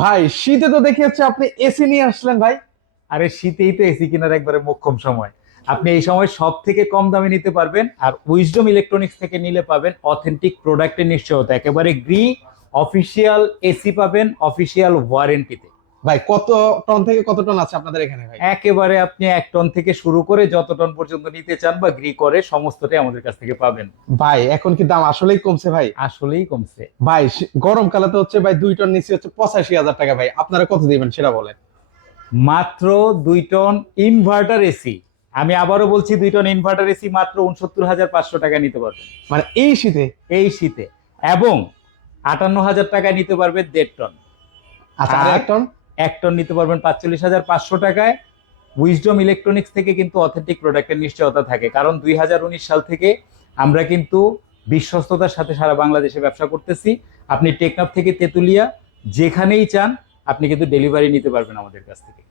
ভাই শীতে তো দেখি হচ্ছে আপনি এসি নিয়ে আসলেন ভাই। আরে শীতেই তো এসি কেনার একবারে মোক্ষম সময়। আপনি এই সময় সব থেকে কম দামে নিতে পারবেন, আর উইজডম ইলেকট্রনিক্স থেকে নিলে পাবেন অথেন্টিক প্রোডাক্টের নিশ্চয়তা, একেবারে গ্রি অফিসিয়াল এসি পাবেন অফিসিয়াল ওয়ারেন্টিতে। ভাই কত টন থেকে কত টন আছে আপনাদের এখানে ভাই? একেবারে আপনি 1 টন থেকে শুরু করে যত টন পর্যন্ত নিতে চান বা গ্রি করে সমস্তটাই আমাদের কাছ থেকে পাবেন। ভাই এখন কি দাম আসলেই কমছে ভাই? আসলেই কমছে। ভাই গরমকালে তো হচ্ছে ভাই 2 টন নিচে হচ্ছে 85,000 টাকা ভাই, আপনারা কত দিবেন সেটা বলেন। মাত্র 2 টন ইনভার্টার এসি, আমি আবারও বলছি 2 টন ইনভার্টার এসি মাত্র 69,500 টাকা নিতে পারবেন মানে এই শীতে? এই শীতে। এবং 58,000 টাকায় নিতে পারবেন 1.5 টন। আচ্ছা, আর আর 1 টন? 1 টন নিতে পারবেন 45,500 টাকায়। উইজডম ইলেকট্রনিক্স থেকে কিন্তু অথেন্টিক প্রোডাক্টের নিশ্চয়তা থাকে, কারণ 2019 সাল থেকে আমরা কিন্তু বিশ্বস্ততার সাথে সারা বাংলাদেশে ব্যবসা করতেছি। আপনি টেকনাফ থেকে তেতুলিয়া যেখানেই চান আপনি কিন্তু ডেলিভারি নিতে পারবেন আমাদের কাছ থেকে।